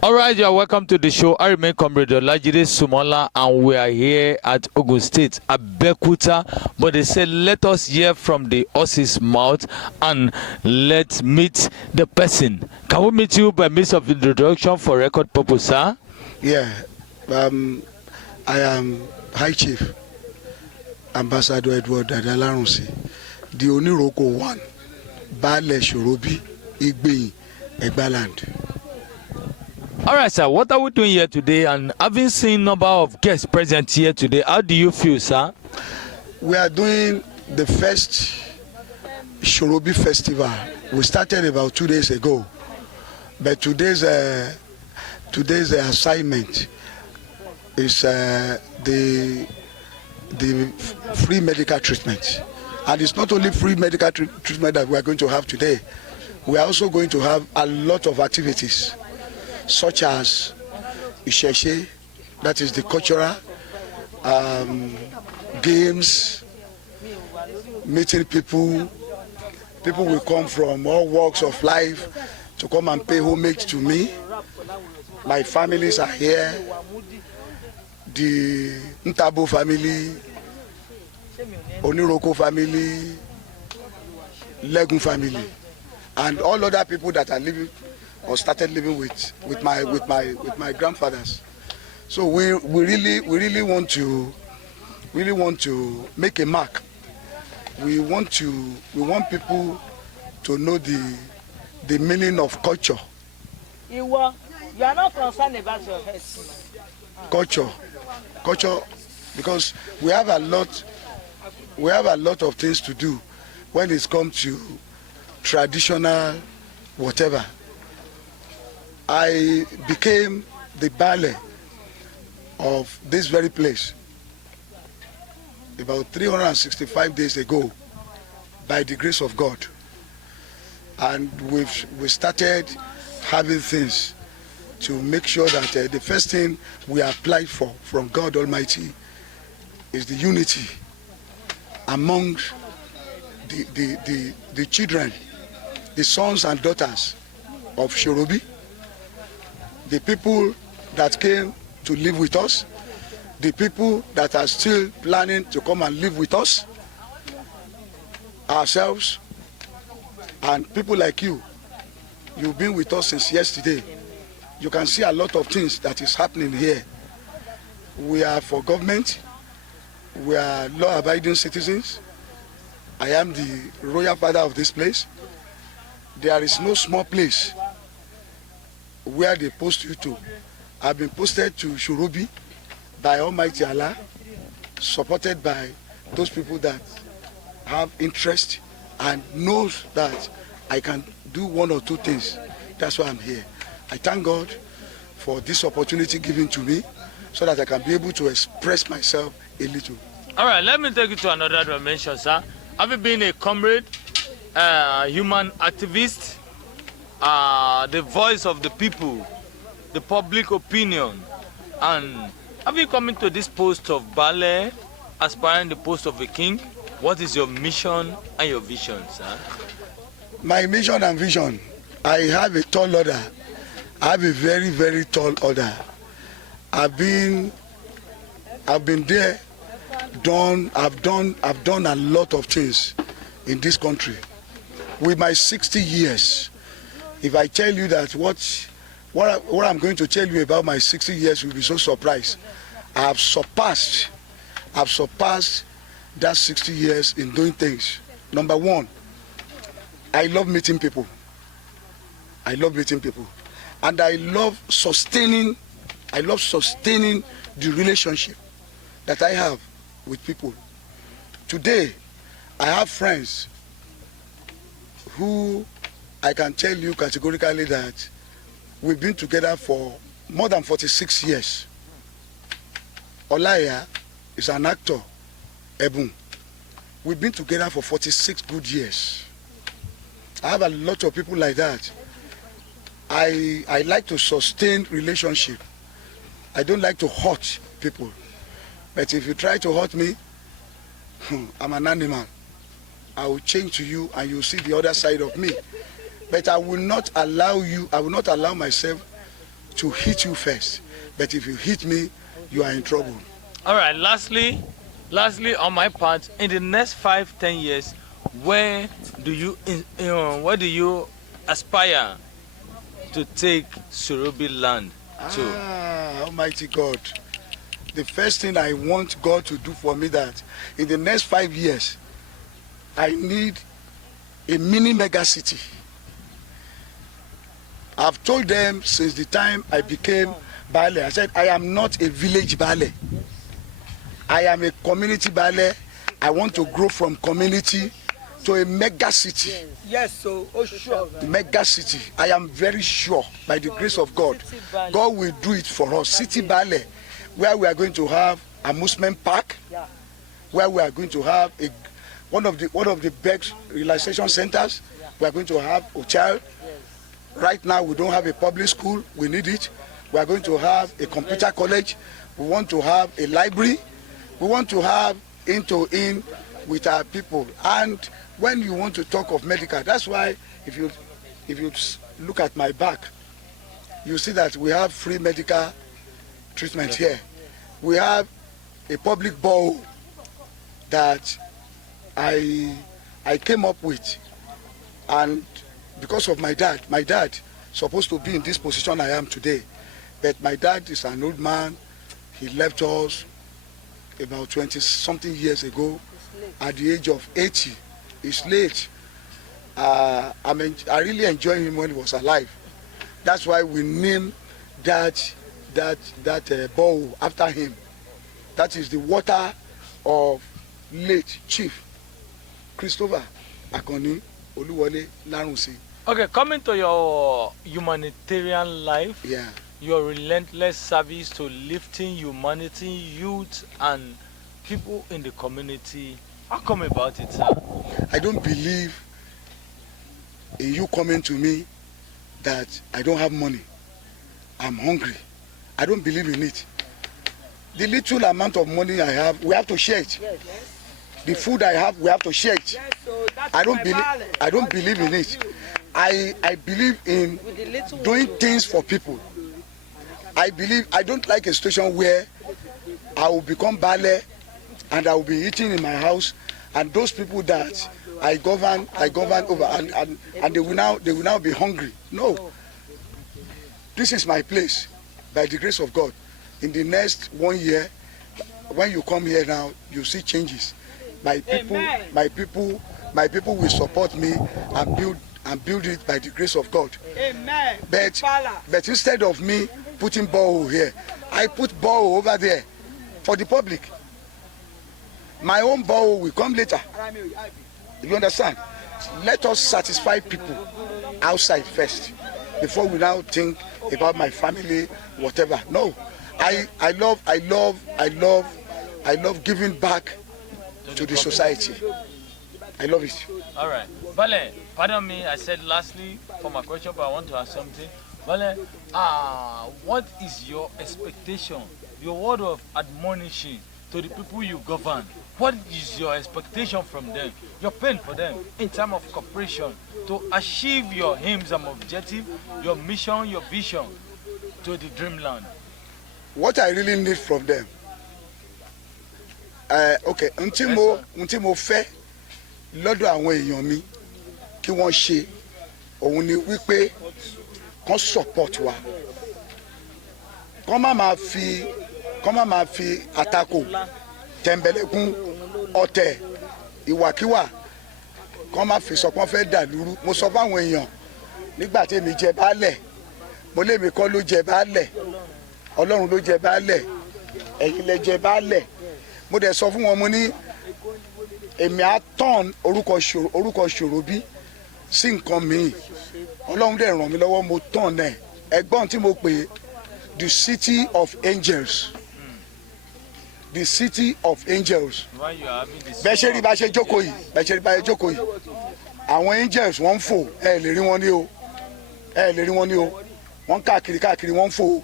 All right, you are welcome to the show. I remain Comrade Alhaji Sumola, and we are here at Ogun State, Abeokuta. But they said, let us hear from the horse's mouth and let's meet the person. Can we meet you by means of introduction for record purpose, sir? Yeah, I am High Chief Ambassador Edward Dada Larunsi, the Oniroko one, Baale Sorobi, Igbein, Egba land. All right, sir. What are we doing here today? And having seen number of guests present here today, how do you feel, sir? We are doing the first Sorobi festival. We started about 2 days ago, but today's assignment is the free medical treatment. And it's not only free medical treatment that we are going to have today. We are also going to have a lot of activities, such as Isheshe, that is the cultural, games, meeting people. People will come from all walks of life to come and pay homage to me. My families are here. The Ntabo family, Oniroko family, Legun family, and all other people that are living or started living with my grandfathers. So we really want to make a mark. We want people to know the meaning of culture. You are not concerned about your health. Culture, because we have a lot of things to do when it comes to traditional whatever. I became the Baale of this very place about 365 days ago by the grace of God, and we started having things to make sure that the first thing we applied for from God Almighty is the unity among the children, the sons and daughters of Sorobi, the people that came to live with us, the people that are still planning to come and live with us, ourselves, and people like you. You've been with us since yesterday. You can see a lot of things that is happening here. We are for government. We are law-abiding citizens. I am the royal father of this place. There is no small place where they post you to. I've been posted to Sorobi by Almighty Allah, supported by those people that have interest and knows that I can do one or two things. That's why I'm here. I thank God for this opportunity given to me so that I can be able to express myself a little. All right, let me take you to another dimension, sir. Have you been a comrade, human activist, the voice of the people, the public opinion, and have you come into this post of Baale, aspiring the post of a king? What is your mission and your vision, sir? My mission and vision, I have a tall order. I have a very, very tall order. I've been there, I've done a lot of things in this country. With my 60 years, if I tell you that what I'm going to tell you about my 60 years, you'll be so surprised. I've surpassed that 60 years in doing things. Number one, I love meeting people. And I love sustaining the relationship that I have with people. Today, I have friends who I can tell you categorically that we've been together for more than 46 years. Olaya is an actor, Ebun. We've been together for 46 good years. I have a lot of people like that. I like to sustain relationship. I don't like to hurt people. But if you try to hurt me, I'm an animal. I will change to you and you'll see the other side of me. But I will not allow myself to hit you first. But if you hit me, you are in trouble. All right. Lastly, on my part, in the next 5-10 years, where do you aspire to take Sorobi land to? Almighty God. The first thing I want God to do for me, that in the next 5 years, I need a mini mega city. I've told them since the time I became Baale, I said, I am not a village Baale. I am a community Baale. I want to grow from community to a mega city. Yes, so sure. Mega city. I am very sure, by the grace of God, God will do it for us. City Baale, where we are going to have amusement park, where we are going to have one of the best relaxation centers. We are going to have hotel. Right now, we don't have a public school. We need it. We are going to have a computer college. We want to have a library. We want to have in with our people. And when you want to talk of medical, that's why if you look at my back, you see that we have free medical treatment here. We have a public bowl that I came up with, and because of my dad supposed to be in this position I am today, but my dad is an old man. He left us about 20-something years ago at the age of 80. It's late. I really enjoyed him when he was alive. That's why we named that bowl after him. That is the water of late Chief Christopher Akoni Baale Larunsi. Okay, coming to your humanitarian life, your relentless service to lifting humanity, youth, and people in the community. How come about it, sir? I don't believe in you coming to me that I don't have money. I'm hungry. I don't believe in it. The little amount of money I have, we have to share it. Yes. The food I have, we have to share it. Yes, so I don't believe in it. I believe in doing things for people. I don't like a situation where I will become Baale and I will be eating in my house, and those people that I govern over, and they will now be hungry. No. This is my place, by the grace of God. In the next 1 year, when you come here now, you see changes. My people will support me and build it by the grace of God. Amen. But instead of me putting borehole here, I put borehole over there for the public. My own borehole will come later. You understand? Let us satisfy people outside first before we now think about my family, whatever. No, I love giving back to the society. I love it. All right. Baale, pardon me, I said lastly for my question, but I want to ask something. Baale, what is your expectation, your word of admonition to the people you govern? What is your expectation from them, your pain for them in terms of cooperation to achieve your aims and objectives, your mission, your vision to the dreamland? What I really need from them, okay, until mo fẹ́ lọ́dọ̀ àwọn èèyàn mi kí wọ́n ṣe òun ni wípé kán support wa, kán má máa fi àtakò, tẹ̀mbẹ̀lẹ̀kún, ọ̀tẹ̀, ìwàkíwà, kán má fi sọ pé wọ́n fẹ́ dà lúrú. Mo sọ fáwọn èèyàn nígbà tí èmi jẹ baálẹ̀, mo lé mi kọ́ ló jẹ baálẹ̀, Ọlọ́run ló jẹ baálẹ̀, ẹ̀yin lẹ jẹ baálẹ̀. Mo dẹ̀ sọ fún wọn, mo ní èmi á tọ́n orúkọ Sorobi sí nǹkan míì. Ọlọ́run dẹ̀ ràn mí lọ́wọ́, mo tọ́n náà. Ẹ̀gbọ́n tí mo pè the city of angels. The city of angels. Bẹ́ẹ̀ ṣe rí bá ṣe jókòó yìí, àwọn angels wọ́n ń fò, ẹ lè rí wọn ní o, wọ́n káàkiri wọ́n ń fò,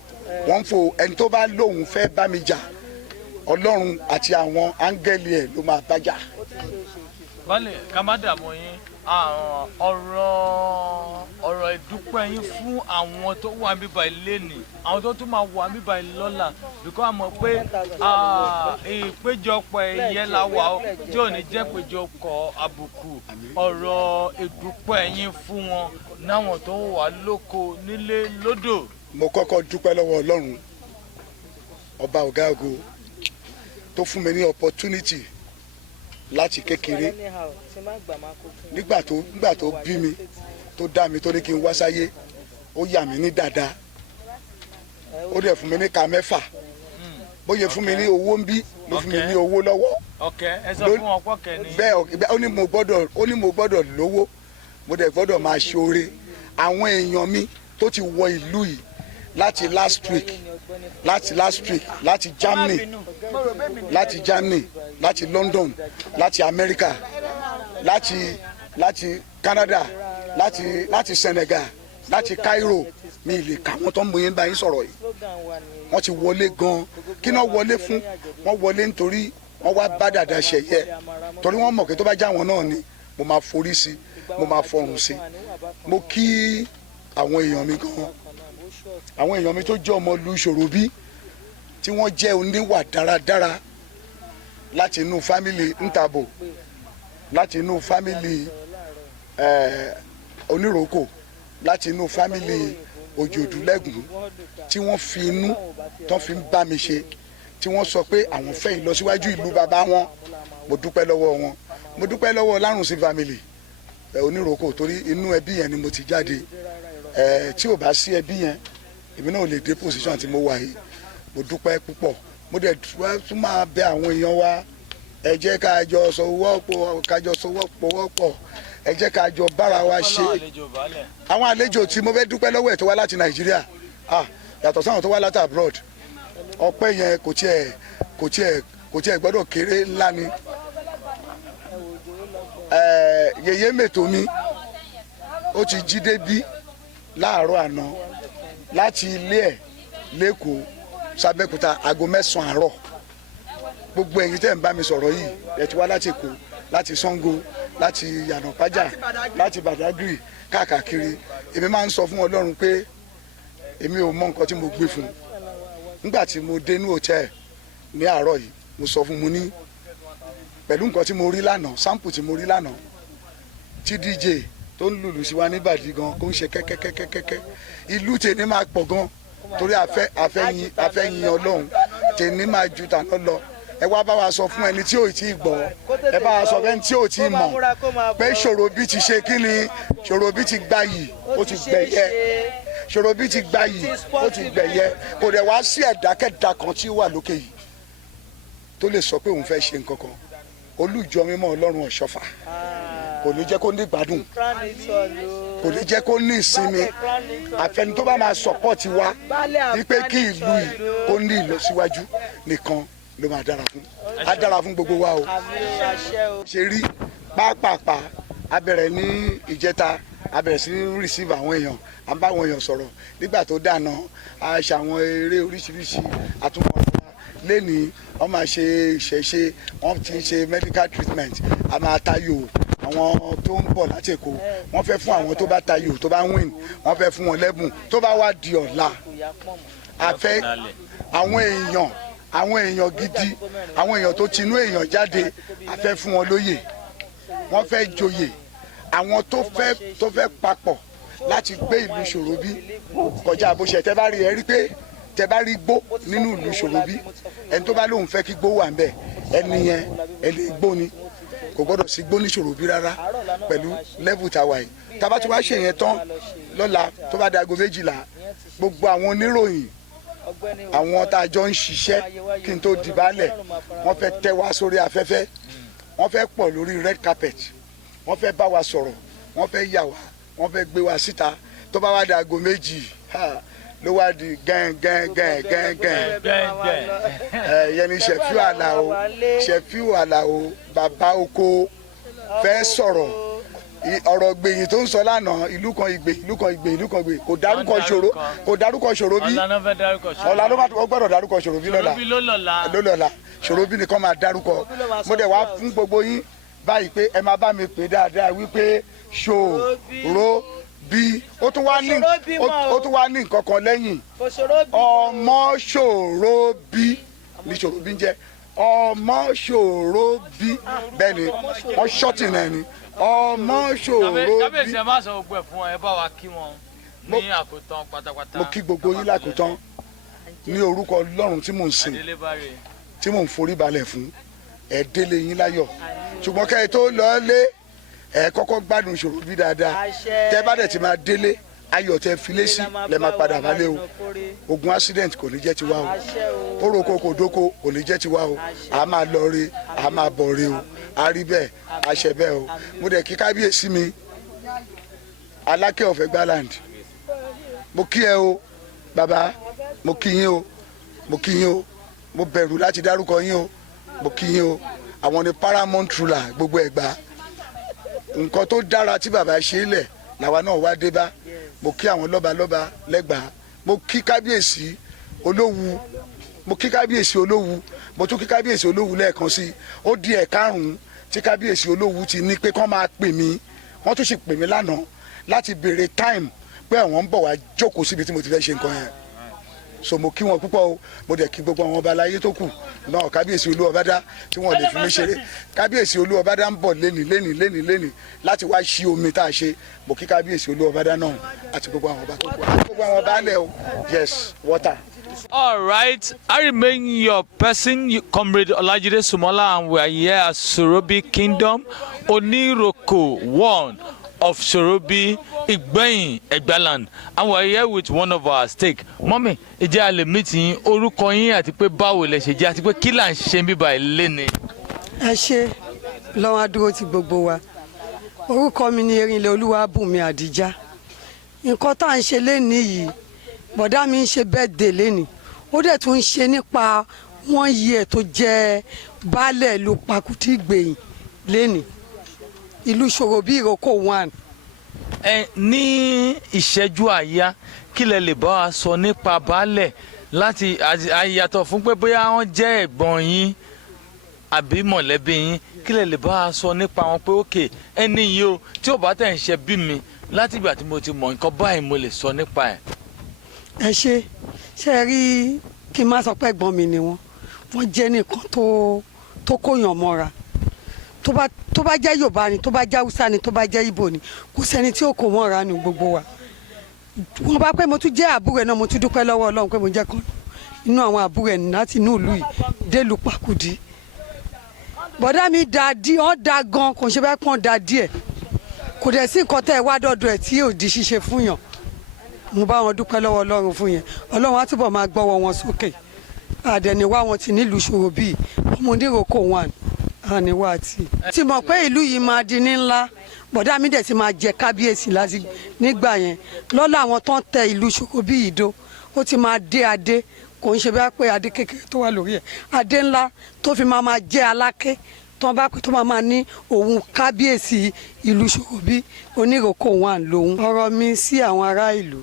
ẹni tó bá lóun fẹ́ bá mi jà, Ọlọ́run àti àwọn áńgẹ́lì ẹ̀ ló máa bá jà. Baale ká má dààmú yín ọ̀rọ̀ ìdúpẹ́ yín fún àwọn tó wà níbà ilé ni àwọn tó tún máa wà níbà lọ́la bíkọ́ àmọ́ pé ìpéjọpọ̀ ẹ̀yẹ la wà ó tí ò ní jẹ́ péjọpọ̀ àbùkù ọ̀rọ̀ ìdúpẹ́ yín fún wọn náwọn tó wà lóko nílé lódò. Mo kọ́kọ́ dúpẹ́ lọ́wọ́ Ọlọ́run ọba ọ̀gá ògo tó fún mi ní opportunity láti kékeré nígbà tó bí mi tó dá mi tó ní kí n wá sáyé ó yà mí ní Dada ó dẹ̀ fún mi ní ka mẹ́fà bóyá fún mi ní owó ń bí ló fún mi ní owó lọ́wọ́ bẹ́ẹ̀ ó ní mo gbọ́dọ̀ lówó mo dẹ̀ gbọ́dọ̀ máa ṣoore àwọn èèyàn mi tó ti wọ ìlú yìí láti last week láti Germany láti London láti America láti Canada láti Senegal láti Cairo mi lè kà wọ́n tó ń bóyá báyìí sọ̀rọ̀ yìí wọ́n ti wọlé gan kí náà wọlé fún wọ́n wọlé nítorí wọ́n wá bá Dada ṣẹ̀yẹ torí wọ́n mọ̀ pé tó bá já wọn náà ni mo máa forí sí mo máa fọrùn sí mo kí àwọn èèyàn mi gan àwọn èèyàn mi tó jẹ́ ọmọ ìlú Sorobi tí wọ́n jẹ́ oníwà dáradára láti inú fámìlì Ntabo láti inú fámìlì Oníròkò láti inú fámìlì Òjòdúlẹ́gùn tí wọ́n fi inú tán fi ń bá mi ṣe tí wọ́n sọ pé àwọn fẹ́ ìlọsíwájú ìlú bàbá wọn mo dúpẹ́ lọ́wọ́ wọn mo dúpẹ́ lọ́wọ́ Larunsi family Oníròkò torí inú ẹbí yẹn ni mo ti jáde tí ò bá sí ẹbí yẹn èmi náà ò lè dé position tí mo wà yìí mo dúpẹ́ púpọ̀ mo dẹ̀ tún máa bẹ àwọn èèyàn wa ẹ jẹ́ ká jọ sowọ́pọ̀ ẹ jẹ́ ká jọ bára wa ṣe àwọn àlejò tí mo fẹ́ dúpẹ́ lọ́wọ́ ẹ̀ tó wá láti Nàìjíríà yàtọ̀ sáwọn tó wá láti abroad ọpẹ́ yẹn kò tiẹ̀ gbọ́dọ̀ kéré ńlá ni yèyé mètò mi ó ti jí débí láàárọ̀ àná láti ilé ẹ̀ lẹ́kọ̀ọ́ sábẹ́kúta aago 9 àárọ̀ gbogbo ẹ̀yin tẹ́ ń bá mi sọ̀rọ̀ yìí ẹ ti wá láti Èkó láti Ṣàngó láti Yànàpájà láti Badagry káàkiri èmi máa ń sọ fún Ọlọ́run pé èmi ò mọ nǹkan tí mo gbé fún nígbà tí mo dé ní hòtẹ́ẹ̀ ní àárọ̀ yìí mo sọ fún mu ní pẹ̀lú nǹkan tí mo rí lánàá sample tí mo rí lánàá tí DJ tó ń lùlù sí wa níbàdí gan kó ń ṣe kẹ́kẹ́kẹ́kẹ́kẹ́ ìlú tèmi máa pọ̀ gan torí àfẹ́yìn Ọlọ́run tèmi máa ju tàná lọ ẹ wá bá wa sọ fún ẹni tí ò tí ì gbọ́ ẹ bá wa sọ fún ẹni tí ò tí ì mọ̀ pé Sorobi ti ṣe kí ni Sorobi ti gbayì ó ti gbẹ̀yẹ Sorobi ti gbayì ó ti gbẹ̀yẹ kò dẹ̀ wá sí ẹ̀dákẹ́dá kan tí ó wà lókè yìí tó lè sọ pé òun fẹ́ ṣe nǹkan kan olùjọ mímọ́ Ọlọ́run Ọ̀ṣọ́fà kò ní jẹ́ kó ní gbádùn kò ní jẹ́ kó ní ìsinmi àfẹni tó bá máa sọpọ́ọ̀tì wa wípé kí ìlú yìí kó ní ìlọsíwájú nìkan ló máa dára fún á dára fún gbogbo wa o ṣe rí pápápá a bẹ̀rẹ̀ ní ìjẹta a bẹ̀rẹ̀ sí ní receive àwọn èèyàn à ń bá àwọn èèyàn sọ̀rọ̀ nígbà tó dáná a ṣe àwọn eré oríṣiríṣi àtúnwọ̀n lẹ́ni wọ́n máa ṣe ìṣẹ̀ṣe wọ́n ti ṣe medical treatment a máa tayò àwọn tó ń bọ̀ láti Èkó wọ́n fẹ́ fún àwọn tó bá tayò tó bá win wọ́n fẹ́ fún wọn lẹ́bùn tó bá wá di ọ̀la a fẹ́ àwọn èèyàn gidi àwọn èèyàn tó tinú èèyàn jáde a fẹ́ fún wọn lóyè wọ́n fẹ́ joyè àwọn tó fẹ́ papọ̀ láti gbé ìlú Sorobi kọjá bó ṣe tẹ́ bá rí ẹ rí pé tẹ́ bá rí gbó nínú ìlú Sorobi ẹni tó bá lóun fẹ́ kí gbó wà ń bẹ̀ ẹni yẹn ẹ lè gbó ni kò gbọ́dọ̀ sí gbó ní Sorobi rárá pẹ̀lú level tàwa yìí tábà tí wàá ṣe yẹn tán lọ́la tó bá dago 12 gbogbo àwọn oníròyìn àwọn tá a jọ ń ṣiṣẹ́ kí n tó di baálẹ̀ wọ́n fẹ́ tẹ́ wa sórí afẹ́fẹ́ wọ́n fẹ́ pọ̀ lórí red carpet wọ́n fẹ́ bá wa sọ̀rọ̀ wọ́n fẹ́ yà wá wọ́n fẹ́ gbé wa síta tó bá wá dago 2 ló wá di gẹ́ngẹ́ngẹ́ngẹ́ngẹ́n yẹn ni Sefiu Alao bàbá oko fẹ́ sọ̀rọ̀ ọ̀rọ̀ gbẹ̀yìn tó ń sọ lánàá ìlú kan Igbein kò dárúkọ Sorobi ọ̀la ló gbọ́dọ̀ dárúkọ Sorobi lọ́la Sorobi nìkan máa dárúkọ mo dẹ̀ wá fún gbogbo yín báyìí pé ẹ máa bá mi pè dáadáa wípé Sorobi ó tún wá ní nǹkan kan lẹ́yìn ọmọ Sorobi ní Sorobi ń jẹ́ ọmọ Sorobi bẹ́ẹ̀ ni wọ́n ṣọ́ọ̀tì náà ni ọmọ Sorobi. kábíyèsí ẹ má sọ gbogbo ẹ fún ẹ bá wa kí wọn ní àkótán pátápátá. mo kí gbogbo yín lákòótán ní orúkọ Ọlọ́run tí mò ń sìn tí mò ń forí balẹ̀ fún ẹ délé yín láyọ̀ ṣùgbọ́n kẹ́ ẹ tó lọ lé ẹ kọ́kọ́ gbádùn Sorobi dáadáa tẹ́ bá dẹ̀ ti máa délé ayọ̀ tẹ́ filé sí lẹ́ máa padà wálé o ogun accident kò ní jẹ́ tiwa o oroko kò dóko kò ní jẹ́ tiwa o a máa lọ re a máa bọ̀ re o a rí bẹ́ẹ̀ a ṣe bẹ́ẹ̀ o mo dẹ̀ kí kábíyèsí mi Aláké of Egba land mo kí ẹ o bàbá mo kí yín o mo kí yín o mo bẹ̀rù láti dárúkọ yín o mo kí yín o àwọn ni paramount ruler gbogbo Ẹ̀gbá nǹkan tó dára tí bàbá ṣe lẹ̀ làwa náà wá dé bá mo kí àwọn lọ́balọ́ba lẹ́gbàá mo kí kábíyèsí Olówu mo kí kábíyèsí Olówu mo tún kí kábíyèsí Olówu lẹ́ẹ̀kan sí ó di ẹ̀karùn-ún tí kábíyèsí Olówu ti ní pé kán máa pè mí wọ́n tún sì pè mí lánàá láti béèrè time pé àwọn ń bọ̀ wá jókòó síbi tí mo ti fẹ́ ṣe nǹkan yẹn so mo kí wọn púpọ̀ o mo dẹ̀ kí gbogbo àwọn ọba aláyé tó kù náà kábíyèsí Olúọbádá tí wọ́n lè fi mí ṣeré kábíyèsí Olúọbádá ń bọ̀ lénìí láti wá ṣí omi tá a ṣe mo kí kábíyèsí Olúọbádá náà àti gbogbo àwọn ọba tó kù àti gbogbo àwọn ọba alẹ́ o yes water. All right, I remain your person, Comrade Alhaji Sumola, and we are here at Sorobi Kingdom, Oniroko 1 of Sorobi, Igbein, Egba land, and we are here with one of our stake. Mommy, ẹ jẹ́ a lè meet yín, orúkọ yín àti pé báwo lẹ ṣe jẹ́ àti pé kí là ń ṣe bí báyìí léni. Ẹ ṣé lọ́wọ́ adúró ti gbogbo wa. Orúkọ mi ni Erinle Olúwabùnmi Àdìjá. Nǹkan tá à ń ṣe léni yìí, bọ̀dá mi ń ṣe birthday léni. Ó dẹ̀ tún ń ṣe nípa 1 year tó jẹ́ baálẹ̀ ìlú Pàkútí Igbein léni. Ìlú Sorobi Ìrókò 1. Ní ìṣẹ́jú àyá kí lẹ lè bá wa sọ nípa baálẹ̀ láti àyàtọ̀ fún pé bóyá wọ́n jẹ́ ẹ̀gbọ́n yín àbí mọ̀lẹ́bí yín kí lẹ lè bá wa sọ nípa wọn pé òkè ẹni yìí o tí ò bá tẹ̀ ń ṣe bí mi láti ìgbà tí mo ti mọ̀ nǹkan báyìí mo lè sọ nípa ẹ̀. Ẹ ṣé rí kí n má sọ pé ẹ̀gbọ́n mi ni wọ́n jẹ́ nìkan tó kóyàn mọ́ra tó bá jẹ́ Yorùbá ni tó bá jẹ́ Haúsá ni tó bá jẹ́ Ìgbò ni kò sẹ́ni tí ó kó mọ́ra nu gbogbo wa wọ́n bá pé mo tún jẹ́ àbúrò ẹ̀ náà mo tún dúpẹ́ lọ́wọ́ Ọlọ́run pé mo jẹ́ kan inú àwọn àbúrò ẹ̀ láti inú ìlú yìí délùú Pàkúdí bọ̀dá mi wọ́n da gan kò ṣe bẹ́ẹ̀ pọ́n da díẹ̀ kò dẹ̀ sí nǹkan tẹ́ ẹ wá dọ̀dọ̀ ẹ̀ tí yóò di ṣíṣe fún yàn mo bá wọn dúpẹ́ lọ́wọ́ Ọlọ́run fún yẹn Ọlọ́run á túbọ̀ máa gbọ́wọ́ wọn sókè àdẹ̀niwá wọn ti nílùú Sorobi ọmọ Oníròkò 1 àníwá àti. ti mọ̀ pé ìlú yìí máa di ní ńlá bọ̀dá mi dẹ̀ ti máa jẹ kábíyèsí láti nígbà yẹn lọ́lá àwọn tó ń tẹ ìlú Sorobi yìí dó ó ti máa dé adé kò ń ṣe bá pé adé kékeré tó wà lórí ẹ̀ adé ńlá tó fi máa jẹ́ Aláké tó bá pé tó máa ní òun kábíyèsí ìlú Sorobi Oníròkò 1 lòun. ọ̀rọ̀ mi sí àwọn ará ìlú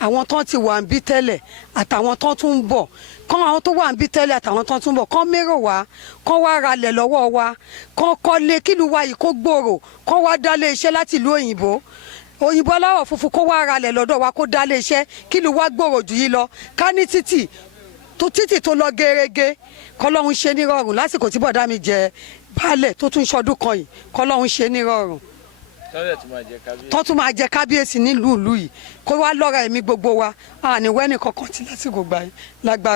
àwọn tó ti wà ń bí tẹ́lẹ̀ àtàwọn tó tún ń bọ̀ kán àwọn tó wà ń bí tẹ́lẹ̀ àtàwọn tó tún ń bọ̀ kán mérò wá kán wá ralẹ̀ lọ́wọ́ wa kán kọ́lé kílùú wa yìí kó gbòòrò kán wá dálé iṣẹ́ láti ìlú òyìnbó aláwọ̀ funfun kó wá ralẹ̀ lọ́dọ̀ wa kó dálé iṣẹ́ kílùú wa gbòòrò jù yìí lọ ká ní títì tó lọ gẹ́rẹ́gẹ́ kọ́lọ́hún ṣe nírọ̀rùn lásìkò tí bọ̀dá mi jẹ baálẹ̀ tó tún ṣọdún kan yìí kọ́lọ́hún ṣe nírọ̀rùn tó tún máa jẹ kábíyèsí nílùú ìlú yìí kó wá lọ́ra ẹ̀mí gbogbo wa àníwẹ́ nìkankan tí lásìkò gbà yín lágbára.